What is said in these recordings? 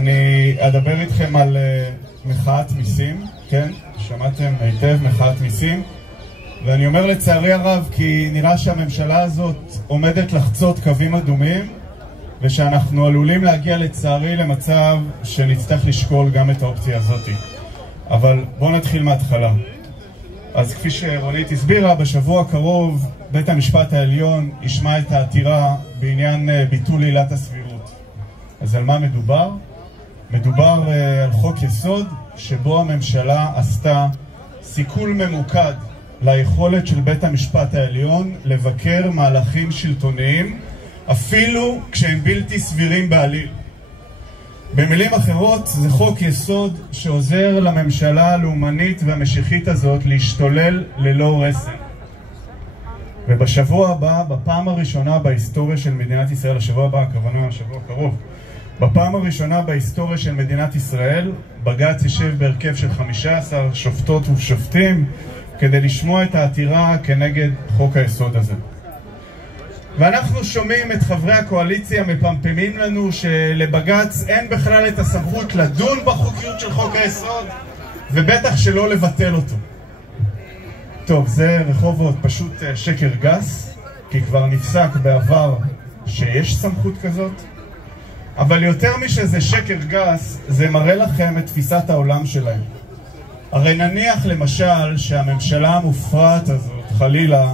אני אדבר איתכם על מחאת מיסים, כן? שמעתם היטב, מחאת מיסים. ואני אומר לצערי הרב כי נראה שהממשלה הזאת עומדת לחצות קווים אדומים, ושאנחנו עלולים להגיע לצערי למצב שנצטרך לשקול גם את האופציה הזאת. אבל בואו נתחיל מההתחלה. אז כפי שרונית הסבירה, בשבוע הקרוב בית המשפט העליון ישמע את העתירה בעניין ביטול עילת הסבירות. אז על מה מדובר? מדובר על חוק יסוד שבו הממשלה עשתה סיכול ממוקד ליכולת של בית המשפט העליון לבקר מהלכים שלטוניים אפילו כשהם בלתי סבירים בעליל. במילים אחרות, זה חוק יסוד שעוזר לממשלה הלאומנית והמשיחית הזאת להשתולל ללא רסן. ובשבוע הבא, בפעם הראשונה בהיסטוריה של מדינת ישראל, השבוע הבא, הכוונה השבוע הקרוב, בפעם הראשונה בהיסטוריה של מדינת ישראל, בג"ץ ישב בהרכב של 15 שופטות ושופטים כדי לשמוע את העתירה כנגד חוק היסוד הזה. ואנחנו שומעים את חברי הקואליציה מפמפמים לנו שלבג"ץ אין בכלל את הסמכות לדון בחוקיות של חוק היסוד, ובטח שלא לבטל אותו. טוב, זה רחובות פשוט שקר גס, כי כבר נפסק בעבר שיש סמכות כזאת. אבל יותר משזה שקר גס, זה מראה לכם את תפיסת העולם שלהם. הרי נניח למשל שהממשלה המופרעת הזאת, חלילה,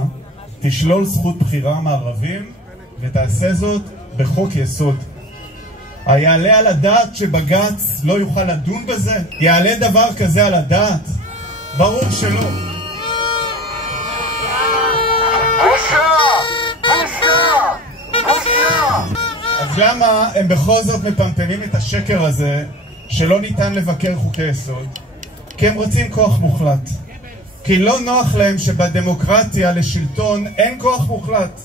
תשלול זכות בחירה מערבים ותעשה זאת בחוק יסוד. היעלה על הדעת שבג"ץ לא יוכל לדון בזה? יעלה דבר כזה על הדעת? ברור שלא. אז למה הם בכל זאת מפמפמים את השקר הזה שלא ניתן לבקר חוקי יסוד? כי הם רוצים כוח מוחלט. כי לא נוח להם שבדמוקרטיה לשלטון אין כוח מוחלט.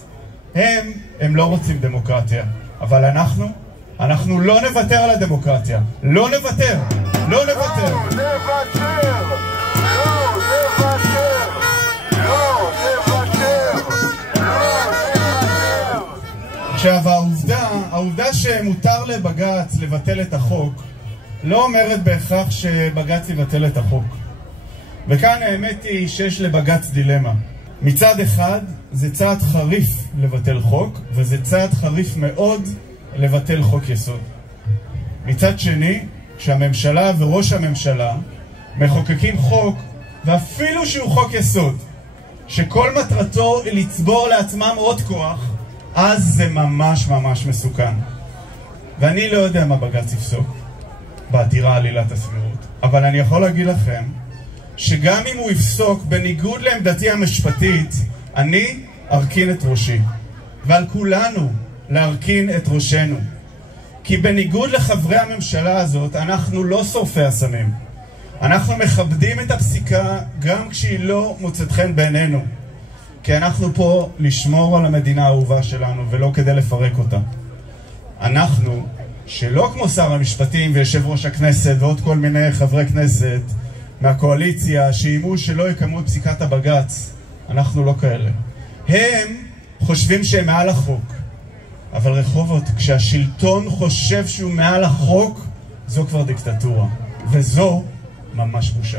הם לא רוצים דמוקרטיה. אבל אנחנו לא נוותר על הדמוקרטיה. לא נוותר. לא נוותר. עכשיו, העובדה שמותר לבג"ץ לבטל את החוק לא אומרת בהכרח שבג"ץ יבטל את החוק. וכאן האמת היא שיש לבג"ץ דילמה. מצד אחד, זה צעד חריף לבטל חוק, וזה צעד חריף מאוד לבטל חוק יסוד. מצד שני, כשהממשלה וראש הממשלה מחוקקים חוק, ואפילו שהוא חוק יסוד, שכל מטרתו היא לצבור לעצמם עוד כוח, אז זה ממש ממש מסוכן. ואני לא יודע מה בג"ץ יפסוק בעתירה על עילת הסבירות, אבל אני יכול להגיד לכם שגם אם הוא יפסוק בניגוד לעמדתי המשפטית, אני ארכין את ראשי. ועל כולנו להרכין את ראשנו. כי בניגוד לחברי הממשלה הזאת, אנחנו לא שורפי אסמים. אנחנו מכבדים את הפסיקה גם כשהיא לא מוצאת חן בעינינו. כי אנחנו פה לשמור על המדינה האהובה שלנו ולא כדי לפרק אותה. אנחנו, שלא כמו שר המשפטים ויושב ראש הכנסת ועוד כל מיני חברי כנסת מהקואליציה שאיימו שלא יקמו את פסיקת הבג"ץ, אנחנו לא כאלה. הם חושבים שהם מעל החוק. אבל רחובות, כשהשלטון חושב שהוא מעל החוק, זו כבר דיקטטורה. וזו ממש בושה.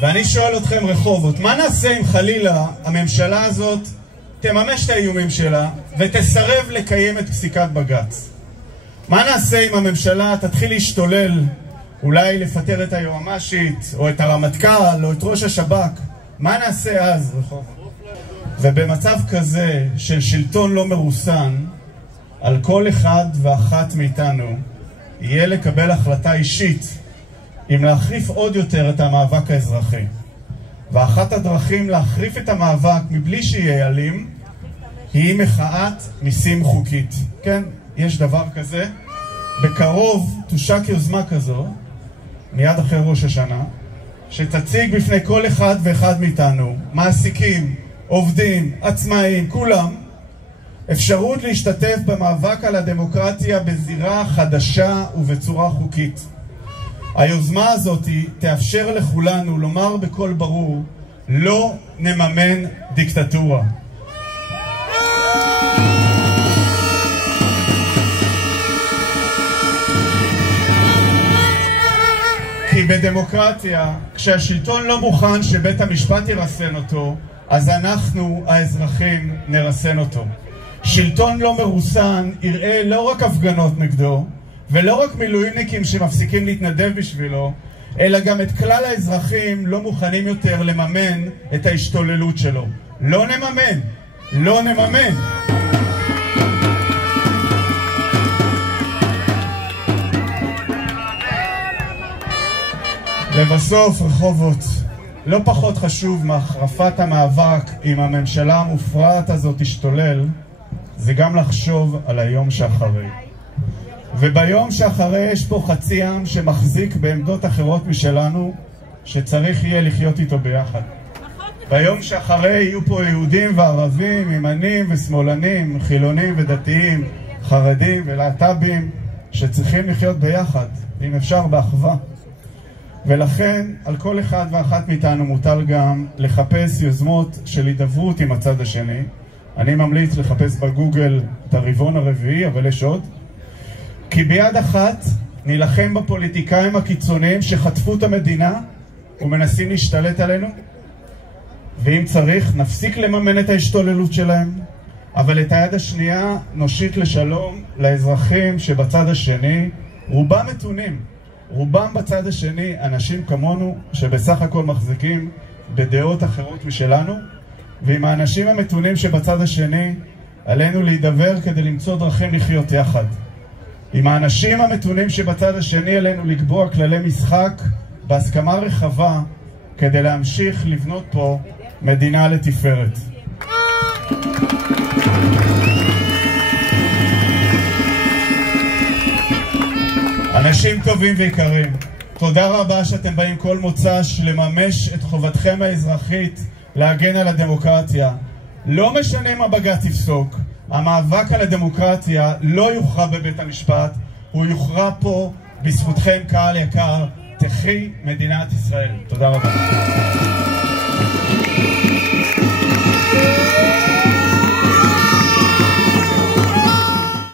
ואני שואל אתכם רחובות, מה נעשה אם חלילה הממשלה הזאת תממש את האיומים שלה ותסרב לקיים את פסיקת בג"ץ? מה נעשה אם הממשלה תתחיל להשתולל, אולי לפטר את היועמ"שית או את הרמטכ"ל או את ראש השב"כ? מה נעשה אז רחובות? ובמצב כזה של שלטון לא מרוסן, על כל אחד ואחת מאיתנו יהיה לקבל החלטה אישית אם להחריף עוד יותר את המאבק האזרחי. ואחת הדרכים להחריף את המאבק מבלי שיהיה אלים היא מחאת מיסים חוקית. כן, יש דבר כזה. בקרוב תושק יוזמה כזו, מיד אחרי ראש השנה, שתציג בפני כל אחד ואחד מאיתנו, מעסיקים, עובדים, עצמאים, כולם, אפשרות להשתתף במאבק על הדמוקרטיה בזירה חדשה ובצורה חוקית. היוזמה הזאת תאפשר לכולנו לומר בקול ברור לא נממן דיקטטורה. כי בדמוקרטיה, כשהשלטון לא מוכן שבית המשפט ירסן אותו, אז אנחנו, האזרחים, נרסן אותו. שלטון לא מרוסן יראה לא רק הפגנות נגדו, ולא רק מילואימניקים שמפסיקים להתנדב בשבילו, אלא גם את כלל האזרחים לא מוכנים יותר לממן את ההשתוללות שלו. לא נממן! לא נממן! לבסוף, רחובות, לא פחות חשוב מהחרפת המאבק עם הממשלה המופרעת הזאת תשתולל, זה גם לחשוב על היום שאחרי. וביום שאחרי יש פה חצי עם שמחזיק בעמדות אחרות משלנו, שצריך יהיה לחיות איתו ביחד. ביום שאחרי יהיו פה יהודים וערבים, ימנים ושמאלנים, חילונים ודתיים, חרדים ולהט"בים, שצריכים לחיות ביחד, אם אפשר באחווה. ולכן על כל אחד ואחת מאיתנו מוטל גם לחפש יוזמות של הידברות עם הצד השני. אני ממליץ לחפש בגוגל את הרבעון הרביעי, אבל יש עוד. כי ביד אחת נילחם בפוליטיקאים הקיצוניים שחטפו את המדינה ומנסים להשתלט עלינו, ואם צריך נפסיק לממן את ההשתוללות שלהם, אבל את היד השנייה נושיט לשלום לאזרחים שבצד השני, רובם מתונים, רובם בצד השני אנשים כמונו שבסך הכל מחזיקים בדעות אחרות משלנו, ועם האנשים המתונים שבצד השני עלינו להידבר כדי למצוא דרכים לחיות יחד. עם האנשים המתונים שבצד השני עלינו לקבוע כללי משחק בהסכמה רחבה כדי להמשיך לבנות פה מדינה לתפארת. אנשים טובים ויקרים, תודה רבה שאתם באים כל מוצ"ש לממש את חובתכם האזרחית להגן על הדמוקרטיה. לא משנה מה בג"ץ יפסוק, המאבק על הדמוקרטיה לא יוכרע בבית המשפט, הוא יוכרע פה בזכותכם קהל יקר, תחי מדינת ישראל. תודה רבה.